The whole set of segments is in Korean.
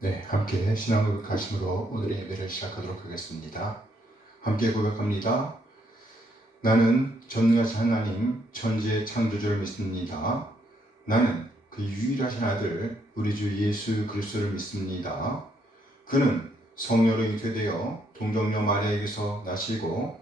네, 함께 신앙 고백하심으로 오늘의 예배를 시작하도록 하겠습니다. 함께 고백합니다. 나는 전능하신 하나님 천지의 창조주를 믿습니다. 나는 그 유일하신 아들 우리 주 예수 그리스도를 믿습니다. 그는 성령으로 잉태되어 동정녀 마리아에게서 나시고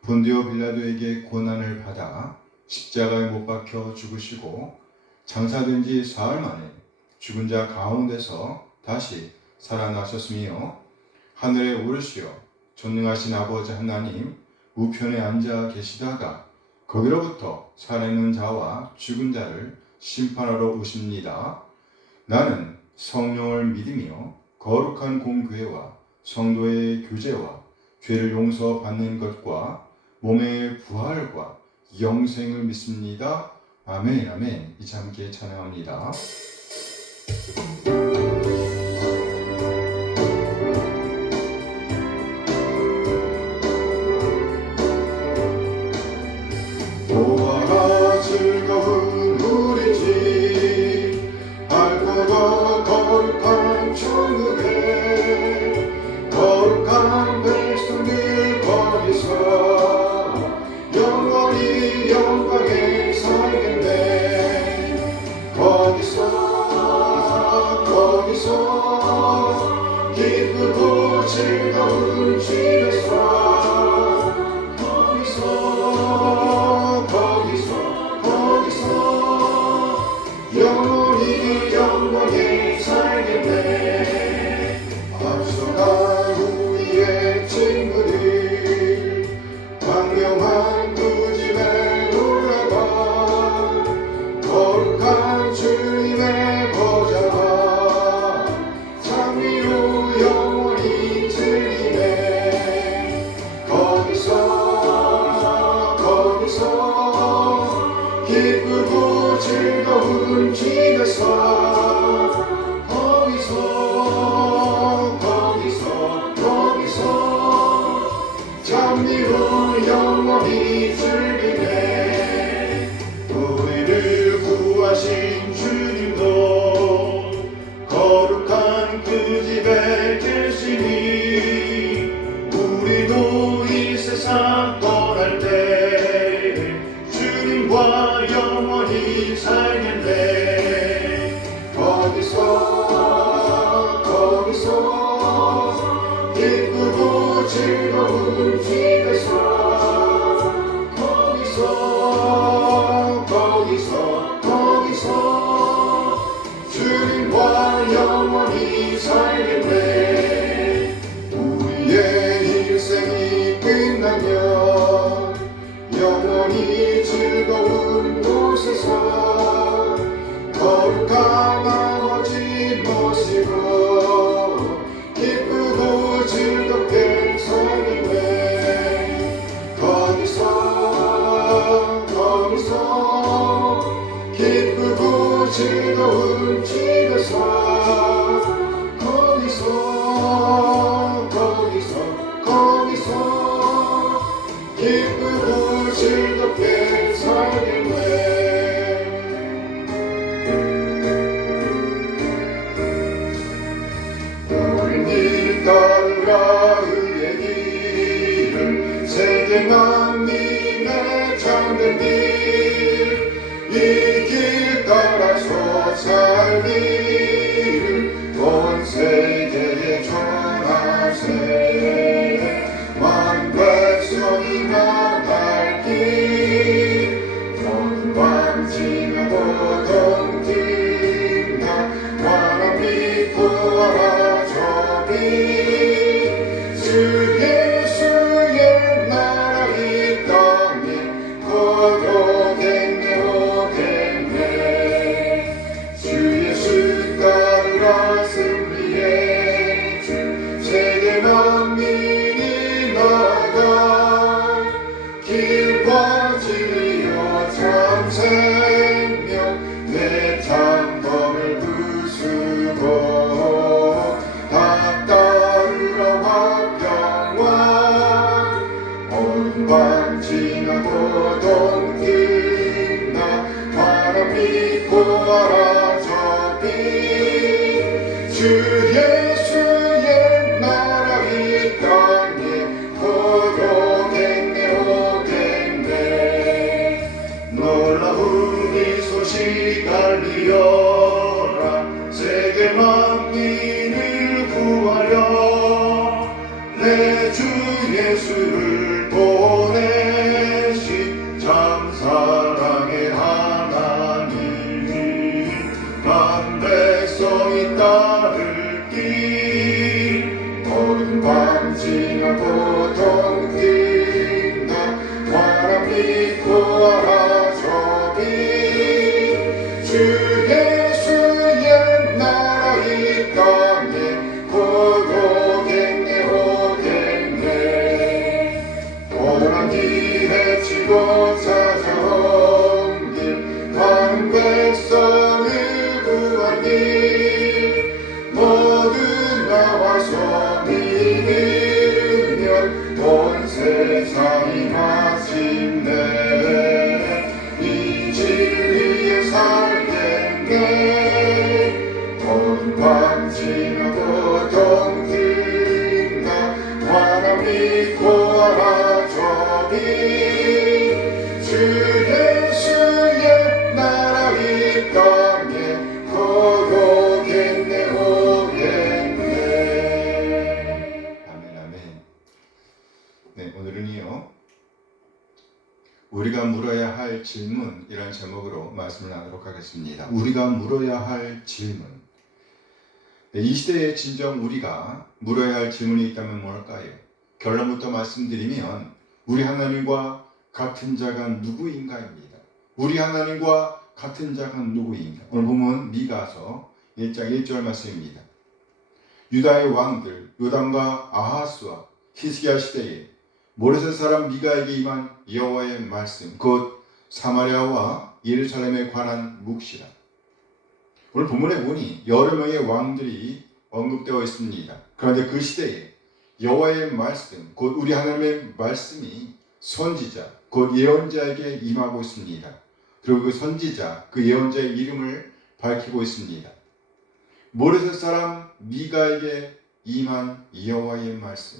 본디오 빌라도에게 고난을 받아 십자가에 못 박혀 죽으시고 장사된 지 사흘 만에 죽은 자 가운데서 다시 살아나셨으며 하늘에 오르시어 전능하신 아버지 하나님 우편에 앉아 계시다가 거기로부터 살아있는 자와 죽은 자를 심판하러 오십니다. 나는 성령을 믿으며 거룩한 공교회와 성도의 교제와 죄를 용서받는 것과 몸의 부활과 영생을 믿습니다. 아멘, 아멘. 이제 함께 찬양합니다. 보아라 즐거운 우리 집 밝고도 거룩한 천국에 거룩한 백성들 거기서 영원히 영광에 살겠네. 거기서 기쁘고 즐거운 집에서 영원히 영원히 살겠네. 앞서간 우리의 친구들 광명한 그 집에 올라가 거룩한 주님의 보좌와 장미로 영원히 즐기네. 거기서 기쁘고 즐거운 집에서 거기서 장미로 영원히 즐기네. 우리를 구하신 주님도 거룩한 그 집에 계시니 우리도 이 세상 떠날 때 주님과 영원히 살겠네. 거기서 기쁘고 즐거운 집에서 거기서 주님과 영원히 살겠네. 우리의 인생이 끝나면 영원히 즐거운 곳에서 거룩한 아버지 모시고 기쁘고 즐겁게 살겠네. 거기서 기쁘고 즐거운 집에서 거기서 기쁘고 즐겁게 살겠네. 우리 따르라 의의 길을 세계 만민의 참된 길, 이 길 따라서 살기를 온 세계에 전하세. 만 백성이 나갈 길 온밤 지나고 동팀나 바람 믿고 와라 저기 주 예수의 나라 이 땅에 고도됐네 주 예수 주 예수의 나라 이 땅에 오겠네 오겠네. 놀라운 이 소식 알리어라. 세계 만민을 구하려 내 주 예수를 보내신 참 사랑의 하나님, 만 백성이 따를 길 모든 밤 지나고 동뛴다. 환한 빛 보아라 저기 주 예수의 나라 이 땅에 곧 오겠네 오겠네. 고난 뒤에 치고 찾아온 길 만 백성을 구한 길 모두 나와서 믿으면 온 세상이 마침내 이 진리에 살겠네. 온 밤 지나고 동뛴다. 환한 빛 보아라 저기 주 예수의 나라 이 땅에 곧 오겠네 오겠네. 아멘 아멘. 네, 오늘은요 우리가 물어야 할 질문이라는 제목으로 말씀을 나누도록 하겠습니다. 우리가 물어야 할 질문. 네, 이 시대에 진정 우리가 물어야 할 질문이 있다면 뭘까요? 결론부터 말씀드리면 우리 하나님과 같은 자가 누구인가입니다. 우리 하나님과 같은 자가 누구인가? 오늘 보면 미가서 1장 1절 말씀입니다. 유다의 왕들 요담과 아하스와 히스기야 시대에 모레셋 사람 미가에게 임한 여호와의 말씀, 곧 사마리아와 예루살렘에 관한 묵시라. 오늘 본문에 보니 여러 명의 왕들이 언급되어 있습니다. 그런데 그 시대에 여호와의 말씀, 곧 우리 하나님의 말씀이 선지자, 곧 예언자에게 임하고 있습니다. 그리고 그 선지자, 그 예언자의 이름을 밝히고 있습니다. 모레셋 사람 미가에게 임한 여호와의 말씀.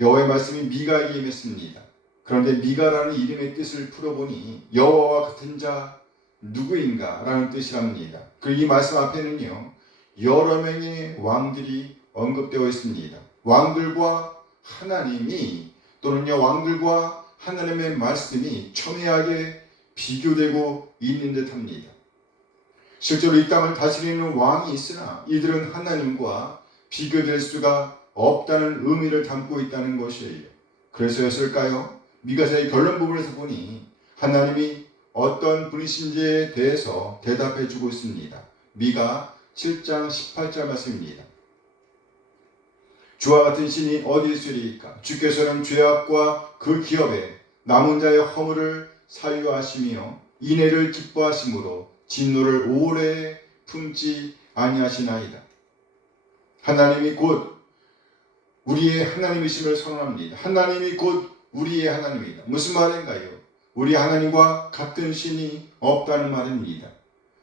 여호와의 말씀이 미가에게 임했습니다. 그런데 미가라는 이름의 뜻을 풀어보니 여호와와 같은 자 누구인가 라는 뜻이랍니다. 그리고 이 말씀 앞에는요 여러 명의 왕들이 언급되어 있습니다. 왕들과 하나님이 또는요 왕들과 하나님의 말씀이 첨예하게 비교되고 있는 듯합니다. 실제로 이 땅을 다스리는 왕이 있으나 이들은 하나님과 비교될 수가 없다는 의미를 담고 있다는 것이에요. 그래서였을까요? 미가서의 결론 부분에서 보니 하나님이 어떤 분이신지에 대해서 대답해 주고 있습니다. 미가 7장 18절 말씀입니다. 주와 같은 신이 어디 있으리이까? 주께서는 죄악과 그 기업에 남은 자의 허물을 사유하시며 인애를 기뻐하심으로 진노를 오래 품지 아니하시나이다. 하나님이 곧 우리의 하나님이심을 선언합니다. 하나님이 곧 우리의 하나님이다. 무슨 말인가요? 우리 하나님과 같은 신이 없다는 말입니다.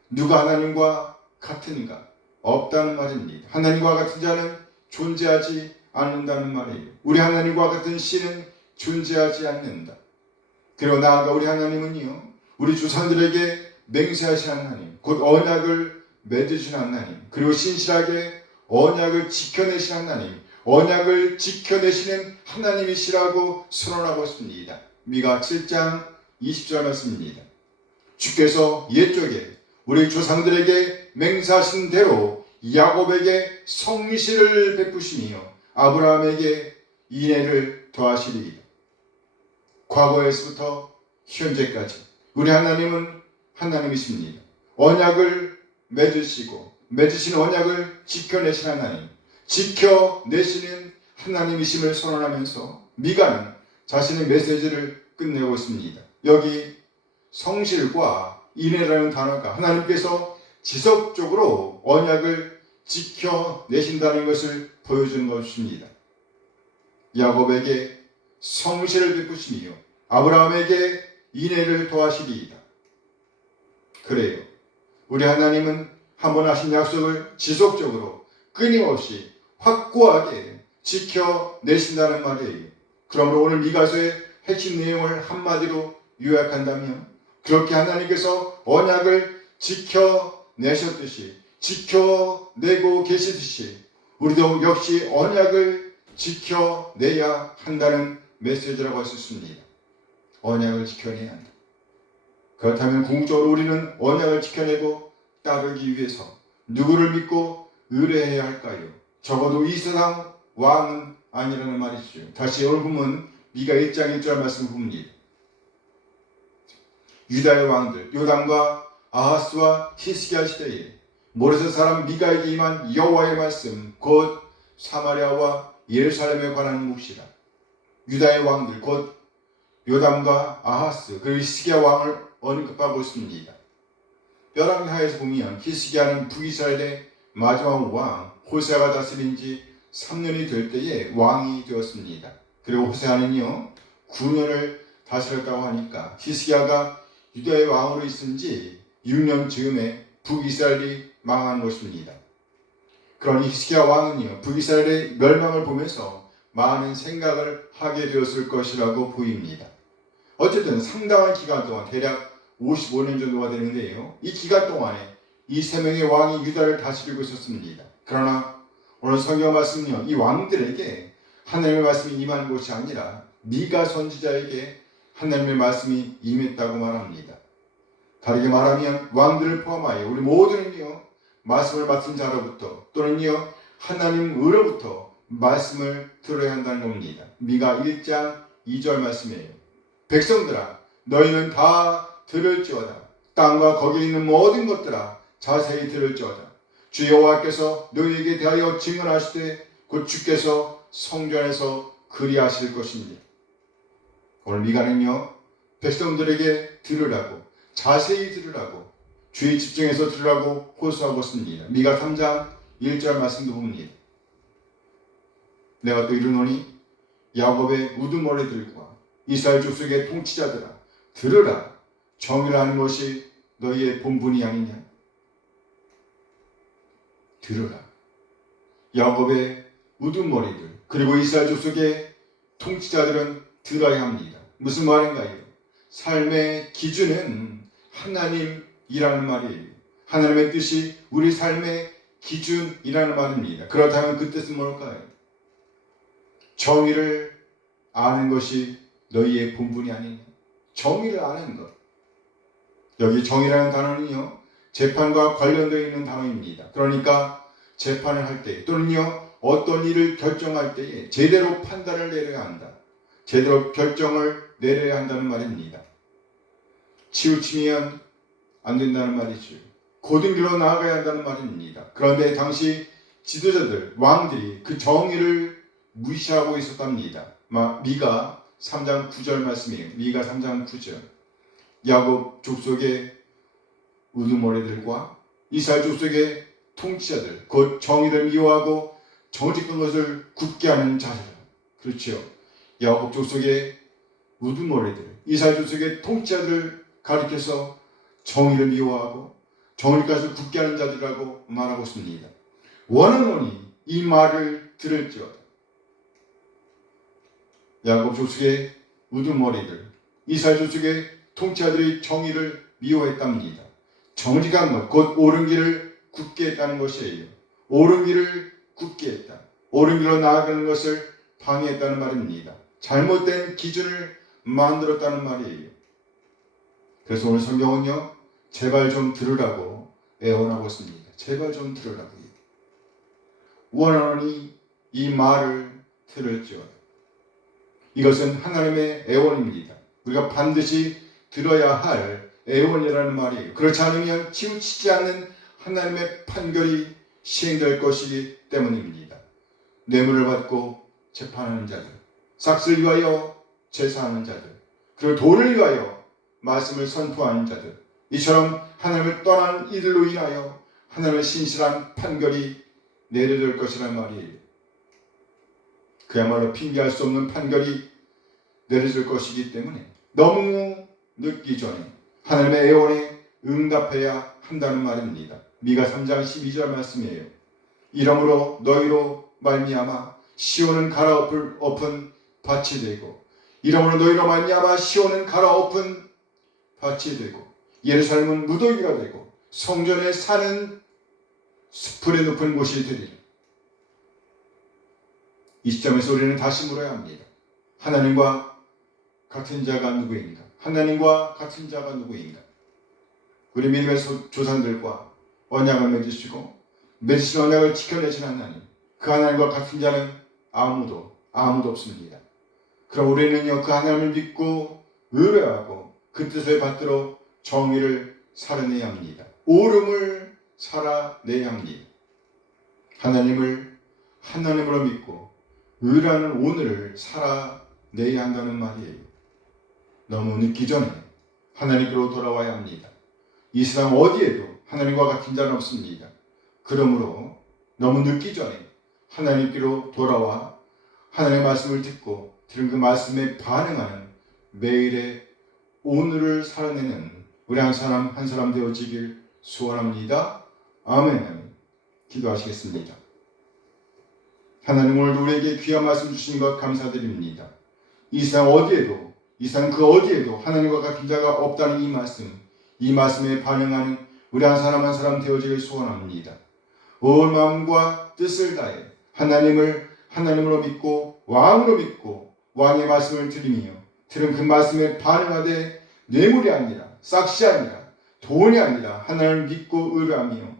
누가 하나님과 같은가? 없다는 말입니다. 하나님과 같은 자는 존재하지 않는다는 말이에요. 우리 하나님과 같은 신은 존재하지 않는다. 그리고 나아가 우리 하나님은요, 우리 조상들에게 맹세하신 하나님, 곧 언약을 맺으신 하나님, 그리고 신실하게 언약을 지켜내신 하나님, 언약을 지켜내시는 하나님이시라고 선언하고 있습니다. 미가 7장 20절 말씀입니다. 주께서 옛적에 우리 조상들에게 맹세하신 대로 야곱에게 성실을 베푸시며 아브라함에게 인애를 더하시리이다. 과거에서부터 현재까지 우리 하나님은 하나님이십니다. 언약을 맺으신 언약을 지켜내신 하나님, 지켜내시는 하나님이심을 선언하면서 미가는 자신의 메시지를 끝내고 있습니다. 여기 성실과 인애라는 단어가 하나님께서 지속적으로 언약을 지켜내신다는 것을 보여주는 것입니다. 야곱에게 성실을 베푸시며 아브라함에게 인애를 더하시리이다. 그래요. 우리 하나님은 한 번 하신 약속을 지속적으로 끊임없이 확고하게 지켜내신다는 말이에요. 그러므로 오늘 미가서의 핵심 내용을 한마디로 요약한다면 그렇게 하나님께서 언약을 지켜내셨듯이 지켜내고 계시듯이 우리도 역시 언약을 지켜내야 한다는 메시지라고 할 수 있습니다. 언약을 지켜내야 한다. 그렇다면 궁극적으로 우리는 언약을 지켜내고 따르기 위해서 누구를 믿고 의뢰해야 할까요? 적어도 이 세상 왕은 아니라는 말이죠. 다시 오늘 보면 미가 1장 1절 말씀을 봅니다. 유다의 왕들 요담과 아하스와 히스기야 시대에 모레셋 사람 미가에게 임한 여호와의 말씀 곧 사마리아와 예루살렘에 관한 몫이라. 유다의 왕들 곧 요담과 아하스 그리고 히스기야 왕을 언급하고 있습니다. 열왕기하에서 보면 히스기야는 북이스라엘의 마지막 왕 호세아가 다스린 지 3년이 될 때에 왕이 되었습니다. 그리고 호세아는요 9년을 다스렸다고 하니까 히스기야가 유다의 왕으로 있은 지 6년 즈음에 북이스라엘이 망한 것입니다. 그러니 히스기야 왕은요 북이스라엘의 멸망을 보면서 많은 생각을 하게 되었을 것이라고 보입니다. 어쨌든 상당한 기간 동안 대략 55년 정도가 되는데요. 이 기간 동안에 이 세 명의 왕이 유다를 다스리고 있었습니다. 그러나 오늘 성경 말씀은요. 이 왕들에게 하나님의 말씀이 임한 것이 아니라 미가 선지자에게 하나님의 말씀이 임했다고 말합니다. 다르게 말하면 왕들을 포함하여 우리 모두는요. 말씀을 맡은 자로부터 또는요. 하나님으로부터 말씀을 들어야 한다는 겁니다. 미가 1장 2절 말씀이에요. 백성들아 너희는 다 들을지어다. 땅과 거기에 있는 모든 것들아 자세히 들을지어다. 주 여호와께서 너희에게 대하여 증언하시되 곧 주께서 성전에서 그리하실 것입니다. 오늘 미가는요 백성들에게 들으라고 자세히 들으라고 주의 집중해서 들으라고 호소하고 있습니다. 미가 3장 1절 말씀도 봅니다. 내가 또 이르노니 야곱의 우두머리들과 이스라엘 족속의 통치자들아 들으라. 정의라는 것이 너희의 본분이 아니냐. 들으라. 야곱의 우두머리들 그리고 이스라엘 족속의 통치자들은 들어야 합니다. 무슨 말인가요? 삶의 기준은 하나님이라는 말이에요. 하나님의 뜻이 우리 삶의 기준이라는 말입니다. 그렇다면 그 뜻은 뭘까요? 정의를 아는 것이 너희의 본분이 아니냐. 정의를 아는 것. 여기 정의라는 단어는요. 재판과 관련되어 있는 단어입니다. 그러니까 재판을 할 때 또는요. 어떤 일을 결정할 때에 제대로 판단을 내려야 한다. 제대로 결정을 내려야 한다는 말입니다. 치우치면 안 된다는 말이죠. 고든 길로 나아가야 한다는 말입니다. 그런데 당시 지도자들, 왕들이 그 정의를 무시하고 있었답니다. 미가 3장 9절 말씀이에요. 미가 3장 9절. 야곱 족속의 우두머리들과 이스라엘 족속의 통치자들, 곧 정의를 미워하고 정직한 것을 굳게 하는 자들. 그렇죠. 야곱 족속의 우두머리들, 이스라엘 족속의 통치자들을 가리켜서 정의를 미워하고 정의의 것을 굳게 하는 자들이라고 말하고 있습니다. 원하노니 이 말을 들을지어다. 야곱 족속의 우두머리들, 이스라엘 족속의 통치자들이 정의를 미워했답니다. 정직한 것, 곧 옳은 길을 굳게 했다는 것이에요. 옳은 길을 굳게 했다. 옳은 길로 나아가는 것을 방해했다는 말입니다. 잘못된 기준을 만들었다는 말이에요. 그래서 오늘 성경은요, 제발 좀 들으라고 애원하고 있습니다. 제발 좀 들으라고요. 원하노니 이 말을 들을지어다. 이것은 하나님의 애원입니다. 우리가 반드시 들어야 할 애원이라는 말이에요. 그렇지 않으면 치우치지 않는 하나님의 판결이 시행될 것이기 때문입니다. 뇌물을 받고 재판하는 자들, 삭슬 위하여 제사하는 자들, 그리고 돈을 위하여 말씀을 선포하는 자들, 이처럼 하나님을 떠난 이들로 인하여 하나님의 신실한 판결이 내려질 것이란 말이에요. 그야말로 핑계할 수 없는 판결이 내려질 것이기 때문에 너무 늦기 전에 하나님의 애원에 응답해야 한다는 말입니다. 미가 3장 12절 말씀이에요. 이러므로 너희로 말미암아 시온은 갈아엎은 밭이 되고, 이러므로 너희로 말미암아 시온은 갈아엎은 밭이 되고, 예루살렘은 무더기가 되고, 성전에 사는 불의 높은 곳이 되리라. 이 시점에서 우리는 다시 물어야 합니다. 하나님과 같은 자가 누구인가? 하나님과 같은 자가 누구인가? 우리 믿음의 조상들과 언약을 맺으시고 맺으신 언약을 지켜내신 하나님, 그 하나님과 같은 자는 아무도 없습니다. 그럼 우리는요, 그 하나님을 믿고 의뢰하고 그 뜻을 받들어 정의를 살아내야 합니다. 옳음을 살아내야 합니다. 하나님으로 믿고 의뢰하는 오늘을 살아내야 한다는 말이에요. 너무 늦기 전에 하나님께로 돌아와야 합니다. 이 세상 어디에도 하나님과 같은 자는 없습니다. 그러므로 너무 늦기 전에 하나님께로 돌아와 하나님의 말씀을 듣고 들은 그 말씀에 반응하는 매일의 오늘을 살아내는 우리 한 사람 되어지길 소원합니다. 아멘. 기도하시겠습니다. 하나님, 오늘도 우리에게 귀한 말씀 주신 것 감사드립니다. 이 세상 어디에도, 이 세상 그 어디에도 하나님과 같은 자가 없다는 이 말씀에 반응하는 우리 한 사람 되어지길 소원합니다. 온 마음과 뜻을 다해 하나님으로 믿고 왕으로 믿고 왕의 말씀을 들으며 들은 그 말씀에 반응하되 뇌물이 아니라 싹시 아니라 돈이 아니라 하나님을 믿고 의뢰하며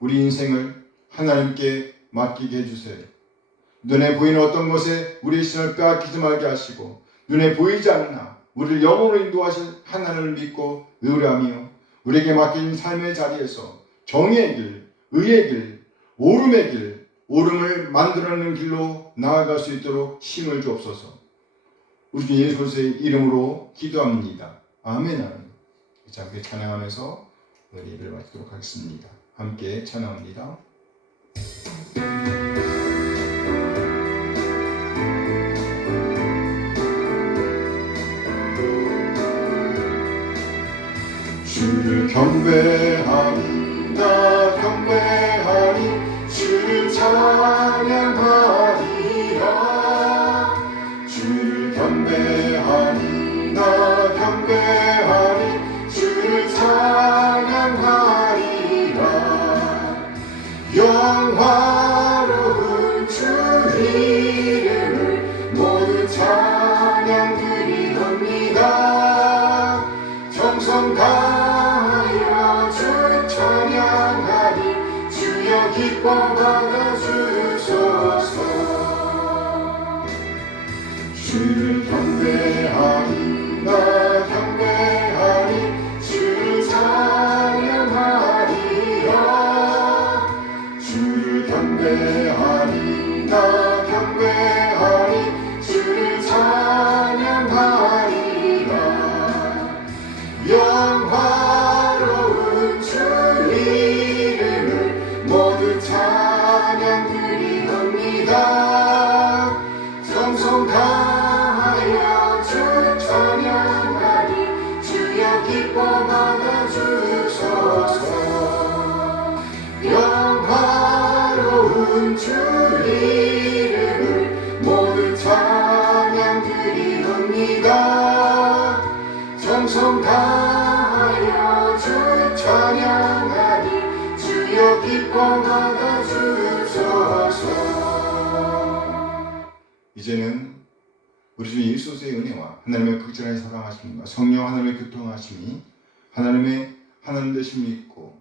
우리 인생을 하나님께 맡기게 해주세요. 눈에 보이는 어떤 것에 우리의 신을 빼앗기지 말게 하시고, 눈에 보이지 않으나 우리를 영으로 인도하신 하나님을 믿고 의뢰하며 우리에게 맡긴 삶의 자리에서 정의의 길, 의의 길, 옳음의 길, 옳음을 만들어내는 길로 나아갈 수 있도록 힘을 주옵소서. 우리 주 예수 그리스도의 이름으로 기도합니다. 아멘. 이제 함께 찬양하면서 우리 예배를 마치도록 하겠습니다. 함께 찬양합니다. 주를 경배하리, 나 경배하리, 주를 찬양하리라. 주를 경배하리, 나 경배하리, 주를 찬양하리라. 영화로운 주 이름을 모두 찬양 드리옵니다. 정성 다하여 주 찬양하리, 주여 기뻐 받아주소서. 주를 경배하리, 나 경배하리, 주를 찬양하리라. 주를 경배하리, 나 경배하리, 주를 찬양하리라. 영화로운 주 이름을 모두 찬양 드리옵니다. 정성 다하여 주 찬양하리, 주여 기뻐 받아주소서. 영화로운 주 이름을 모두 찬양 드리옵니다. 정성 다하여 주 찬양하리, 주여 기뻐 받아주소서. 이제는 우리 주 예수 그리스도의 은혜와 하나님의 극진한 사랑하심과 성령 하나님의 교통하심이 하나님 되심 믿고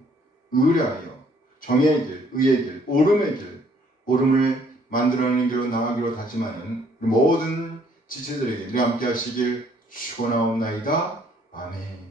의뢰하여 정의의 길, 의의 길, 옳음의 길, 옳음을 만들어내는 길로 나아가기로 다짐하는 모든 지체들에게 우리 함께 하시길 축원하옵나이다. 아멘.